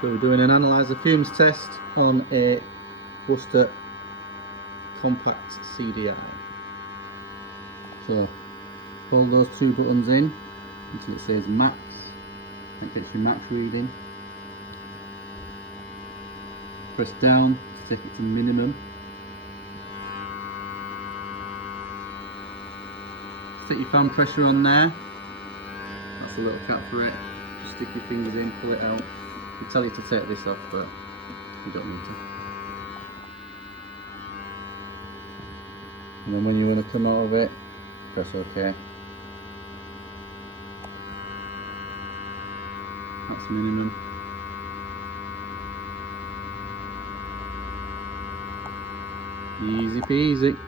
So we're doing an analyzer fumes test on a Worcester Compact CDI. So hold those two buttons in until it says max. That gets your max reading. Press down to take it to minimum. Set your fan pressure on there. That's a little cap for it. Just stick your fingers in, pull it out. I tell you to take this off, but you don't need to. And then when you want to come out of it, press OK. That's minimum. Easy peasy.